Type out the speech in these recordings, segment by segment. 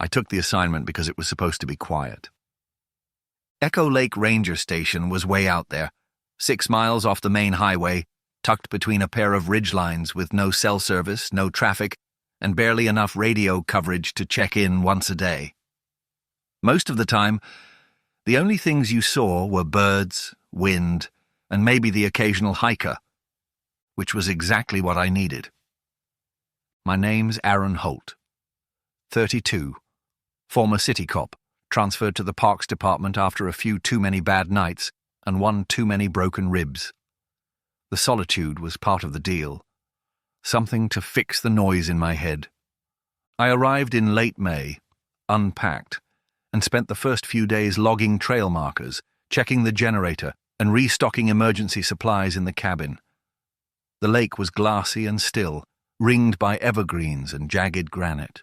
I took the assignment because it was supposed to be quiet. Echo Lake Ranger Station was way out there, 6 miles off the main highway, tucked between a pair of ridge lines with no cell service, no traffic, and barely enough radio coverage to check in once a day. Most of the time, the only things you saw were birds, wind, and maybe the occasional hiker, which was exactly what I needed. My name's Aaron Holt, 32, former city cop, transferred to the Parks Department after a few too many bad nights and 1 too many broken ribs. The solitude was part of the deal, something to fix the noise in my head. I arrived in late May, unpacked, and spent the first few days logging trail markers, checking the generator, and restocking emergency supplies in the cabin. The lake was glassy and still, ringed by evergreens and jagged granite.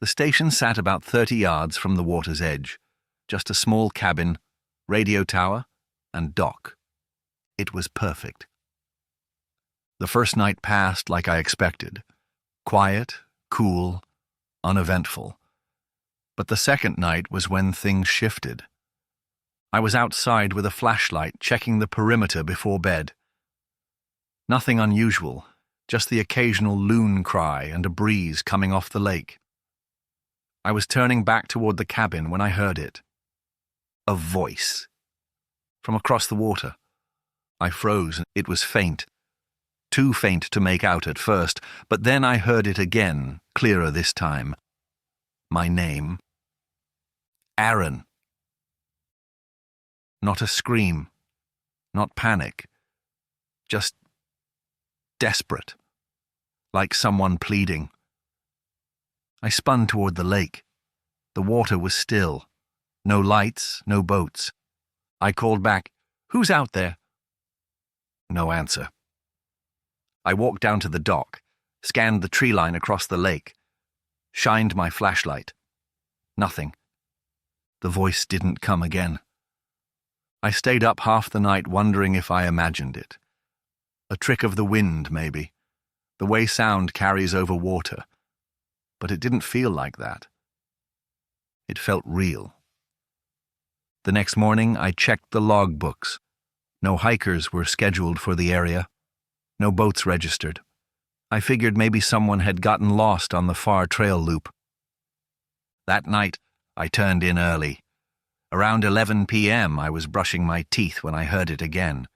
The station sat about 30 yards from the water's edge, just a small cabin, radio tower, and dock. It was perfect. The first night passed like I expected. Quiet, cool, uneventful. But the second night was when things shifted. I was outside with a flashlight checking the perimeter before bed. Nothing unusual, just the occasional loon cry and a breeze coming off the lake. I was turning back toward the cabin when I heard it. A voice. From across the water. I froze. It was faint. Too faint to make out at first, but then I heard it again, clearer this time. My name. Aaron. Not a scream. Not panic. Just desperate. Like someone pleading. I spun toward the lake. The water was still. No lights, no boats. I called back, "Who's out there?" No answer. I walked down to the dock, scanned the tree line across the lake, shined my flashlight. Nothing. The voice didn't come again. I stayed up half the night wondering if I imagined it. A trick of the wind, maybe. The way sound carries over water. But it didn't feel like that. It felt real. The next morning, I checked the log books. No hikers were scheduled for the area. No boats registered. I figured maybe someone had gotten lost on the far trail loop. That night, I turned in early. Around 11 p.m., I was brushing my teeth when I heard it again.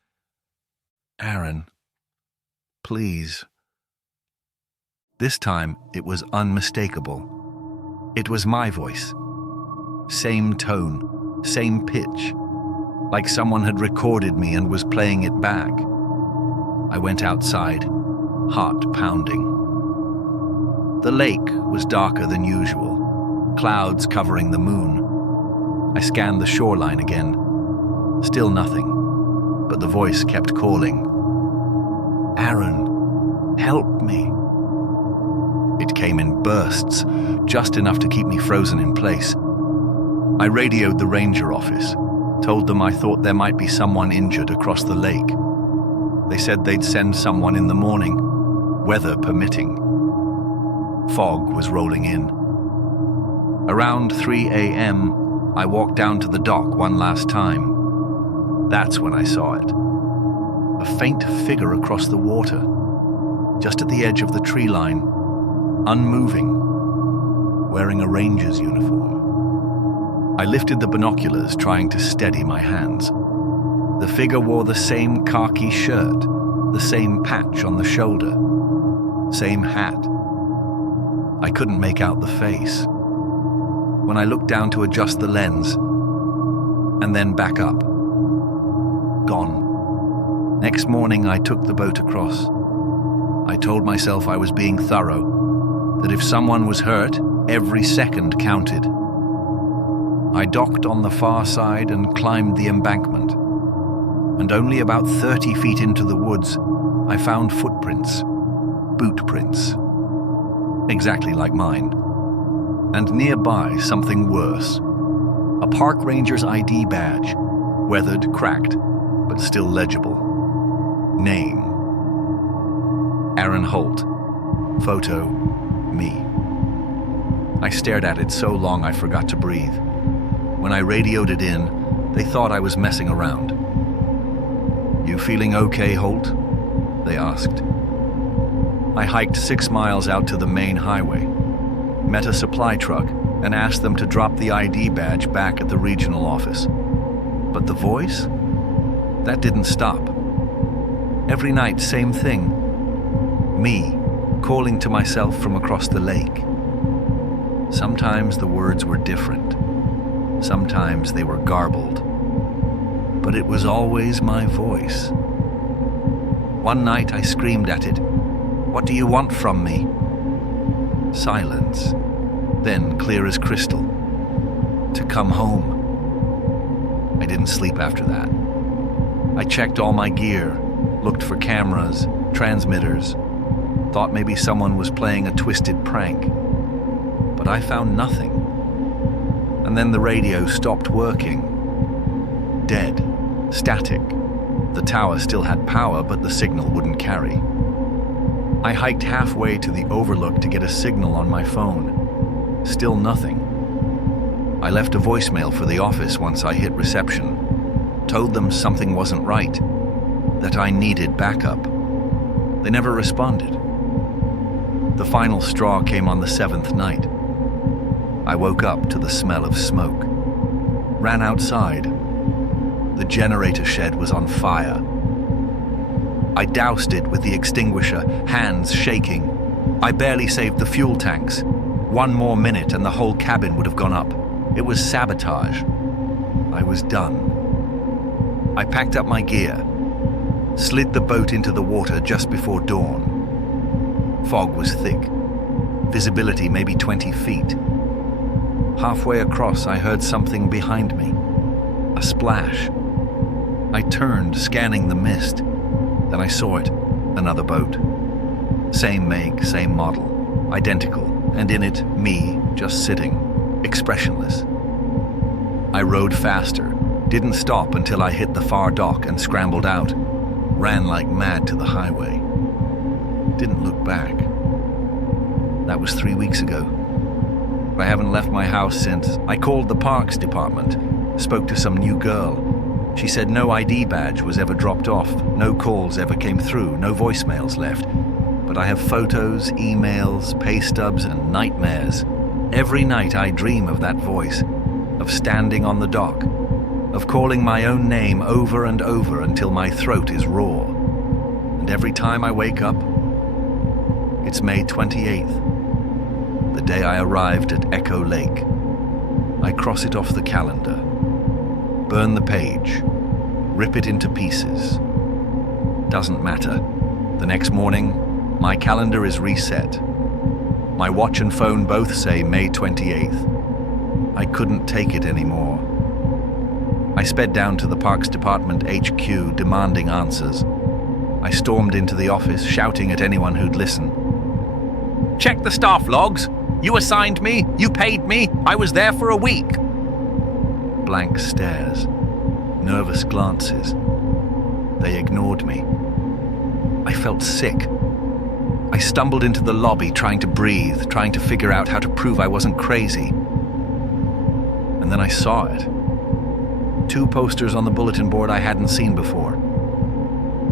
"Aaron, please." This time, it was unmistakable. It was my voice. Same tone, same pitch. Like someone had recorded me and was playing it back. I went outside, heart pounding. The lake was darker than usual, clouds covering the moon. I scanned the shoreline again. Still nothing, but the voice kept calling. "Aaron, help me." It came in bursts, just enough to keep me frozen in place. I radioed the ranger office, told them I thought there might be someone injured across the lake. They said they'd send someone in the morning, weather permitting. Fog was rolling in. Around 3 a.m., I walked down to the dock one last time. That's when I saw it. A faint figure across the water, just at the edge of the tree line, unmoving, wearing a ranger's uniform. I lifted the binoculars, trying to steady my hands. The figure wore the same khaki shirt, the same patch on the shoulder, same hat. I couldn't make out the face. When I looked down to adjust the lens, and then back up. Gone. Next morning, I took the boat across. I told myself I was being thorough, that if someone was hurt, every second counted. I docked on the far side and climbed the embankment. And only about 30 feet into the woods, I found footprints, boot prints, exactly like mine. And nearby, something worse, a park ranger's ID badge, weathered, cracked, but still legible. Name: Aaron Holt. Photo: me. I stared at it so long I forgot to breathe. When I radioed it in, they thought I was messing around. "You feeling okay, Holt?" they asked. I hiked 6 miles out to the main highway, met a supply truck, and asked them to drop the ID badge back at the regional office. But the voice? That didn't stop. Every night, same thing. Me, calling to myself from across the lake. Sometimes the words were different. Sometimes they were garbled. But it was always my voice. One night I screamed at it, "What do you want from me?" Silence. Then, clear as crystal, "To come home." I didn't sleep after that. I checked all my gear, looked for cameras, transmitters, thought maybe someone was playing a twisted prank. But I found nothing. And then the radio stopped working. Dead. Static. The tower still had power, but the signal wouldn't carry. I hiked halfway to the overlook to get a signal on my phone. Still nothing. I left a voicemail for the office once I hit reception. Told them something wasn't right, that I needed backup. They never responded. The final straw came on the 7th night. I woke up to the smell of smoke. Ran outside. The generator shed was on fire. I doused it with the extinguisher, hands shaking. I barely saved the fuel tanks. 1 more minute and the whole cabin would have gone up. It was sabotage. I was done. I packed up my gear, slid the boat into the water just before dawn. Fog was thick. Visibility maybe 20 feet. Halfway across, I heard something behind me. A splash. I turned, scanning the mist. Then I saw it. Another boat. Same make, same model. Identical. And in it, me, just sitting, expressionless. I rowed faster, didn't stop until I hit the far dock and scrambled out. Ran like mad to the highway. Didn't look back. That was 3 weeks ago. I haven't left my house since. I called the parks department, spoke to some new girl. She said no ID badge was ever dropped off, no calls ever came through, no voicemails left. But I have photos, emails, pay stubs, and nightmares. Every night I dream of that voice, of standing on the dock, of calling my own name over and over until my throat is raw. And every time I wake up, it's May 28th, the day I arrived at Echo Lake. I cross it off the calendar, burn the page, rip it into pieces. Doesn't matter. The next morning, my calendar is reset. My watch and phone both say May 28th. I couldn't take it anymore. I sped down to the Parks Department HQ demanding answers. I stormed into the office, shouting at anyone who'd listen. "Check the staff logs! You assigned me! You paid me! I was there for a week!" Blank stares. Nervous glances. They ignored me. I felt sick. I stumbled into the lobby trying to breathe, trying to figure out how to prove I wasn't crazy. And then I saw it. 2 posters on the bulletin board I hadn't seen before.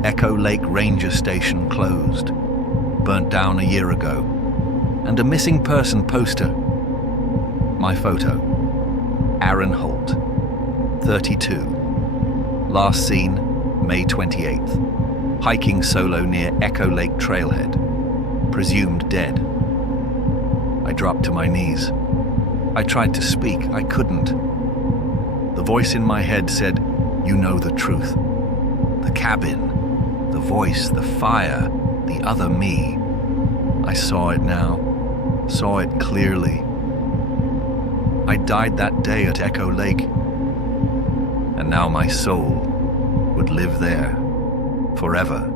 Echo Lake Ranger Station closed, burnt down a year ago, and a missing person poster. My photo. Aaron Holt, 32. Last seen, May 28th. Hiking solo near Echo Lake Trailhead. Presumed dead. I dropped to my knees. I tried to speak. I couldn't. The voice in my head said, "You know the truth. The cabin, the voice, the fire, the other me." I saw it now. Saw it clearly. I died that day at Echo Lake. And now my soul would live there forever.